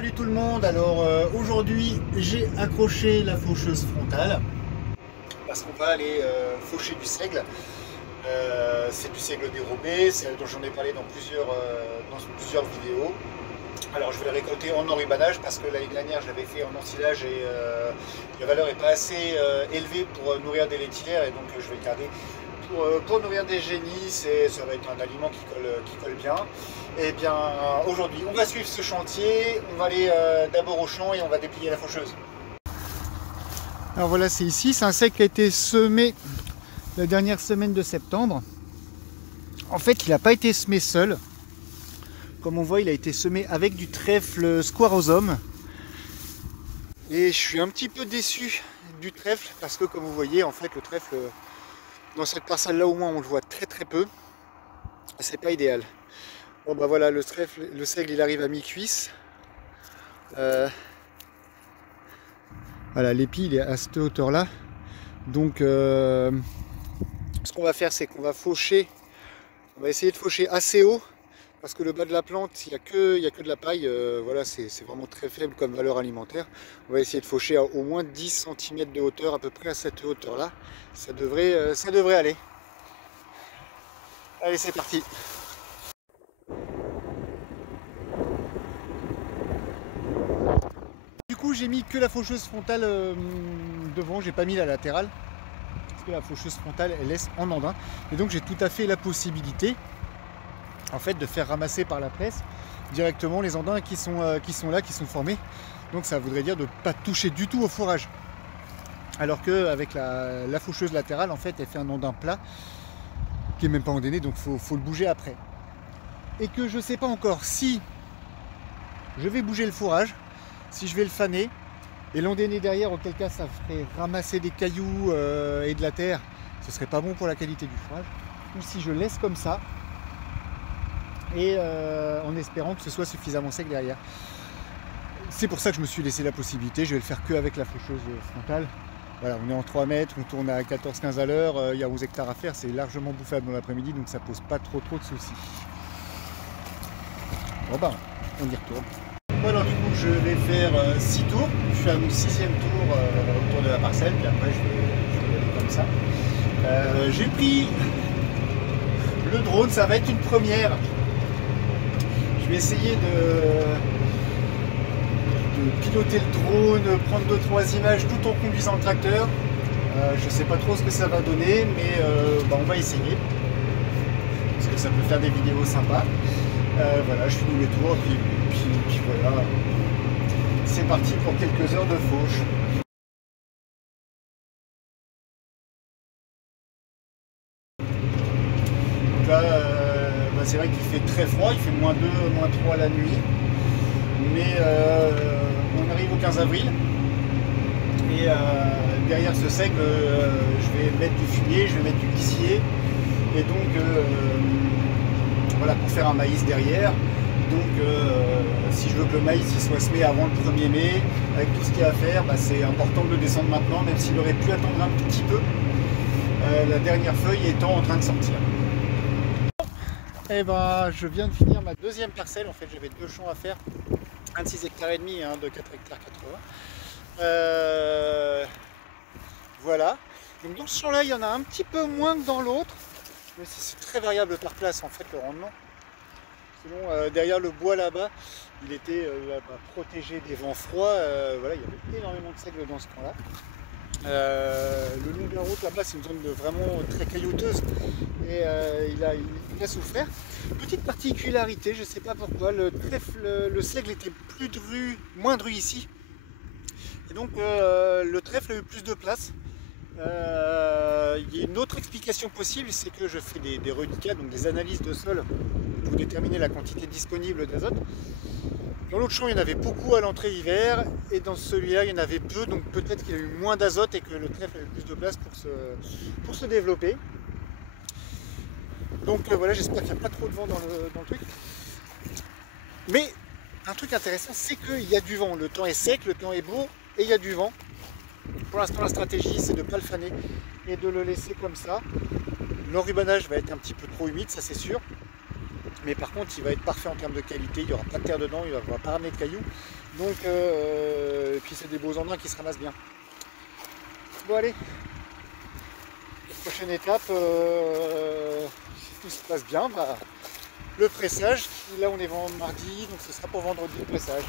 Salut tout le monde, alors aujourd'hui j'ai accroché la faucheuse frontale parce qu'on va aller faucher du seigle. C'est du seigle dérobé, c'est dont j'en ai parlé dans plusieurs vidéos. Alors je vais le récolter en enrubanage parce que l'année dernière j'avais fait en ensilage et la valeur n'est pas assez élevée pour nourrir des laitières et donc je vais le garder pour nourrir des génisses. Ça va être un aliment qui colle bien. Et bien aujourd'hui on va suivre ce chantier, on va aller d'abord au champ et on va déplier la faucheuse. Alors voilà, c'est ici, c'est un seigle qui a été semé la dernière semaine de septembre. En fait il n'a pas été semé seul. Comme on voit, il a été semé avec du trèfle squarosum. Et je suis un petit peu déçu du trèfle parce que comme vous voyez, en fait, le trèfle, dans cette parcelle-là au moins, on le voit très très peu. C'est pas idéal. Bon bah voilà, le trèfle, le seigle, il arrive à mi-cuisse. Voilà, l'épi, il est à cette hauteur-là. Donc, ce qu'on va faire, c'est qu'on va faucher. On va essayer de faucher assez haut. Parce que le bas de la plante, il n'y a que de la paille, voilà, c'est vraiment très faible comme valeur alimentaire. On va essayer de faucher à au moins 10 cm de hauteur, à peu près à cette hauteur-là. Ça devrait aller. Allez, c'est parti. Du coup, j'ai mis que la faucheuse frontale devant, j'ai pas mis la latérale. Parce que la faucheuse frontale, elle laisse en andin. Et donc, j'ai tout à fait la possibilité en fait de faire ramasser par la presse directement les andins qui sont là, qui sont formés. Donc ça voudrait dire de ne pas toucher du tout au fourrage. Alors qu'avec la faucheuse latérale, en fait, elle fait un andin plat qui n'est même pas andainé, donc faut le bouger après. Et que je ne sais pas encore si je vais bouger le fourrage, si je vais le faner et l'andainer derrière, auquel cas ça ferait ramasser des cailloux et de la terre, ce serait pas bon pour la qualité du fourrage, ou si je laisse comme ça, et en espérant que ce soit suffisamment sec derrière. C'est pour ça que je me suis laissé la possibilité, je vais le faire que avec la faucheuse frontale. Voilà, on est en 3 mètres, on tourne à 14-15 à l'heure, il y a 11 hectares à faire, c'est largement bouffable dans l'après-midi, donc ça pose pas trop de soucis. Bon ben, on y retourne. Bon alors du coup je vais faire 6 tours, je suis à mon 6e tour autour de la parcelle, puis après je vais y aller comme ça. J'ai pris le drone, ça va être une première. Je vais essayer de piloter le drone, prendre 2-3 images tout en conduisant le tracteur. Je ne sais pas trop ce que ça va donner, mais on va essayer. Parce que ça peut faire des vidéos sympas. Voilà, je finis mes tours, puis voilà. C'est parti pour quelques heures de fauche. Donc là, c'est vrai qu'il fait très froid, il fait -2, -3 la nuit. Mais on arrive au 15 avril et derrière ce seigle je vais mettre du fumier, je vais mettre du lissier et donc voilà, pour faire un maïs derrière. Donc si je veux que le maïs il soit semé avant le 1er mai, avec tout ce qu'il y a à faire, c'est important de le descendre maintenant, même s'il aurait pu attendre un petit peu, la dernière feuille étant en train de sortir. Et je viens de finir ma deuxième parcelle. En fait j'avais 2 champs à faire, un de 6,5 hectares et un de 4,80 hectares. Voilà. Donc dans ce champ-là, il y en a un petit peu moins que dans l'autre. Mais c'est très variable par place en fait le rendement. Sinon, derrière le bois là-bas, il était protégé des vents froids. Voilà, il y avait énormément de seigle dans ce coin-là. Le long de la route là-bas, c'est une zone vraiment très caillouteuse et il a souffert. Petite particularité, je ne sais pas pourquoi, le seigle était moins dru ici et donc le trèfle a eu plus de place. Il y a une autre explication possible, c'est que je fais des reliquats, donc des analyses de sol pour déterminer la quantité disponible d'azote. Dans l'autre champ, il y en avait beaucoup à l'entrée hiver, et dans celui-là, il y en avait peu, donc peut-être qu'il y a eu moins d'azote et que le trèfle a eu plus de place pour se développer. Donc voilà, j'espère qu'il n'y a pas trop de vent dans le truc. Mais un truc intéressant, c'est qu'il y a du vent. Le temps est sec, le temps est beau, et il y a du vent. Pour l'instant, la stratégie, c'est de ne pas le faner et de le laisser comme ça. L'enrubanage va être un petit peu trop humide, ça c'est sûr. Mais par contre, il va être parfait en termes de qualité, il n'y aura pas de terre dedans, il ne va pas ramener de cailloux. Donc, et puis c'est des beaux endroits qui se ramassent bien. Bon allez, prochaine étape, si tout se passe bien, bah, le pressage. Là on est mardi, donc ce sera pour vendredi le pressage.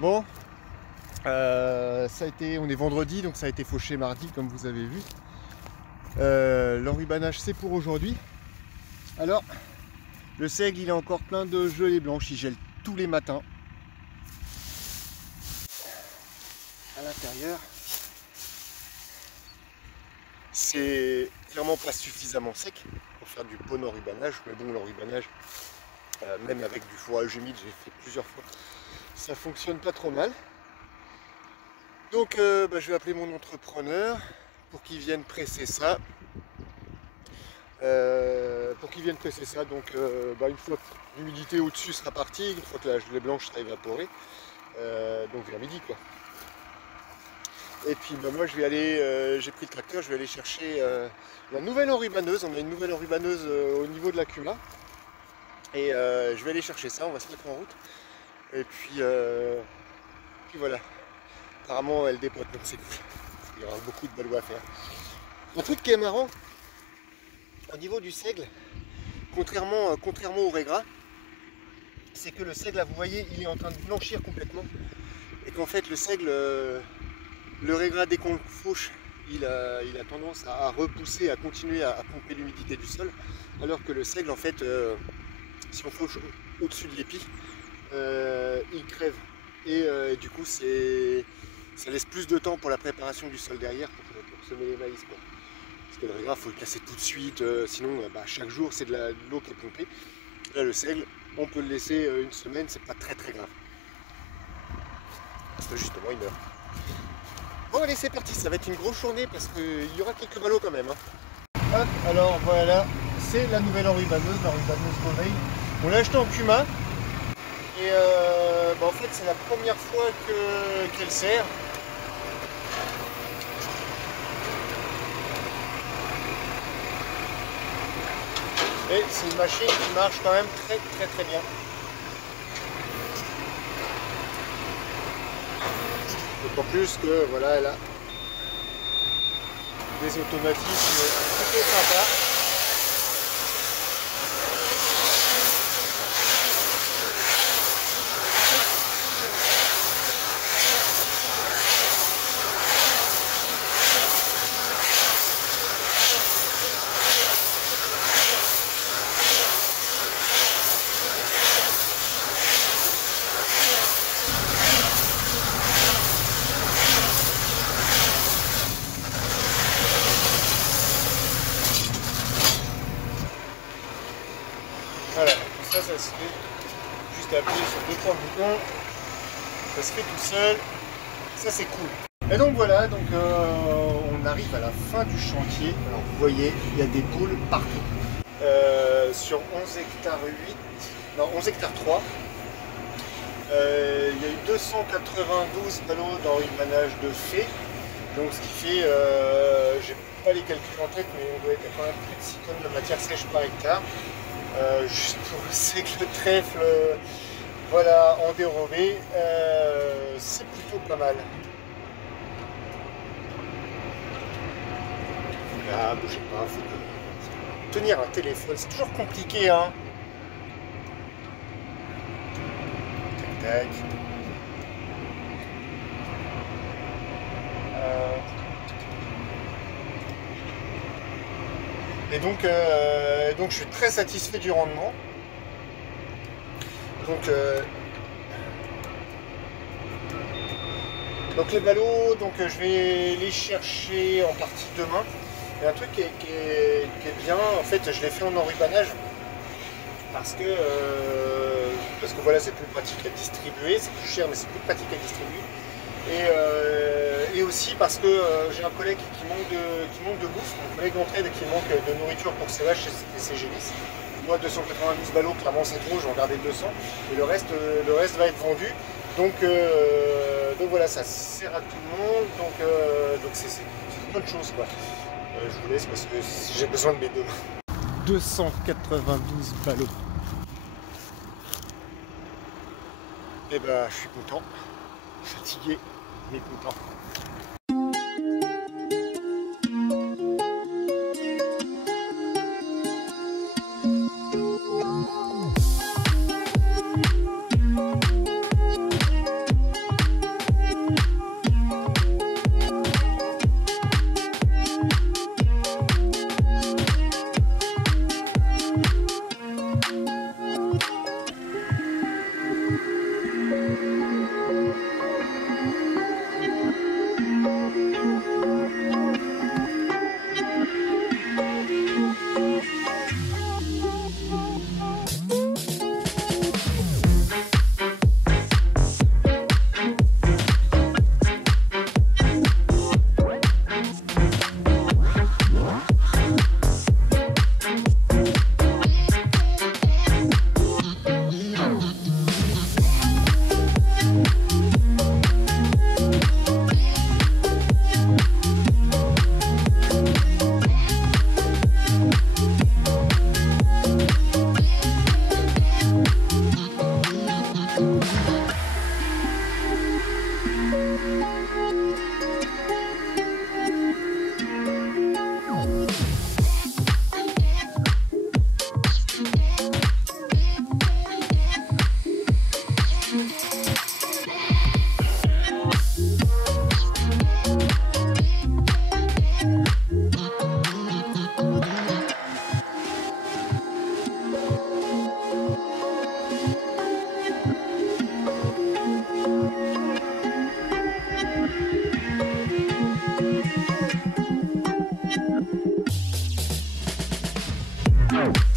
Bon, on est vendredi, donc ça a été fauché mardi comme vous avez vu. L'enrubanage c'est pour aujourd'hui. Alors, le seigle il est encore plein de gelée blanche, il gèle tous les matins. À l'intérieur, c'est clairement pas suffisamment sec pour faire du bon enrubanage, mais bon, l'enrubanage, même avec du fourrage humide, j'ai fait plusieurs fois, ça fonctionne pas trop mal. Donc je vais appeler mon entrepreneur pour qu'il vienne presser ça. Donc une fois que l'humidité au-dessus sera partie, une fois que la gelée blanche sera évaporée, donc vers midi quoi. Et puis moi je vais aller, j'ai pris le tracteur, je vais aller chercher la nouvelle enrubaneuse. On a une nouvelle enrubaneuse au niveau de la cuma. Et je vais aller chercher ça, on va se mettre en route. Et puis voilà. Apparemment elle dépote, donc c'est cool. Il y aura beaucoup de ballots à faire. Un truc qui est marrant, au niveau du seigle, contrairement au régras, c'est que le seigle, là vous voyez, il est en train de blanchir complètement. Et qu'en fait le seigle, le régras dès qu'on le fauche, il a tendance à repousser, à continuer à pomper l'humidité du sol. Alors que le seigle, en fait, si on fauche au-dessus de l'épi, il crève. Et du coup, ça laisse plus de temps pour la préparation du sol derrière pour semer les maïs, quoi. Parce que le régras, il faut le casser tout de suite, sinon chaque jour c'est de l'eau qui est pompée. Là, le seigle, on peut le laisser une semaine, c'est pas très grave. Parce que justement, il meurt. Bon allez, c'est parti, ça va être une grosse journée parce qu'il y aura quelques ballots quand même. Hop, alors voilà, c'est la nouvelle enrubaneuse, l'enrubaneuse Beauveille. On l'a acheté en cuma. Et en fait, c'est la première fois qu'elle sert. Et c'est une machine qui marche quand même très bien. D'autant plus que voilà, elle a des automatismes plutôt sympas. Voilà, tout ça, ça se fait juste à appuyer sur 2-3 boutons, ça se fait tout seul, ça c'est cool. Et donc voilà, donc on arrive à la fin du chantier. Alors vous voyez, il y a des poules partout. Sur 11 hectares 8, non 11 hectares 3, il y a eu 292 ballots d'enrubanage de fait. Donc ce qui fait, j'ai pas les calculs en tête, mais on doit être à quand même plus de 6 tonnes de matière sèche par hectare. Juste pour le seigle trèfle, voilà, en dérobé, c'est plutôt pas mal. Là, bougez pas, faut tenir un téléphone, c'est toujours compliqué, hein. Tac, tac. Et donc je suis très satisfait du rendement. Donc les ballots, je vais les chercher en partie demain. Et un truc qui est bien, en fait, je l'ai fait en enrubanage parce que voilà, c'est plus pratique à distribuer, c'est plus cher mais c'est plus pratique à distribuer. Et aussi parce que j'ai un collègue qui manque de bouffe, un collègue d'entraide qui manque de nourriture pour ses vaches et ses génisses. Moi 292 ballots, clairement c'est trop, je vais en garder 200 et le reste va être vendu. Donc voilà, ça sert à tout le monde, donc c'est une bonne chose quoi. Je vous laisse parce que j'ai besoin de mes deux mains. 292 ballots. Et bah je suis content, fatigué mais content. Oh.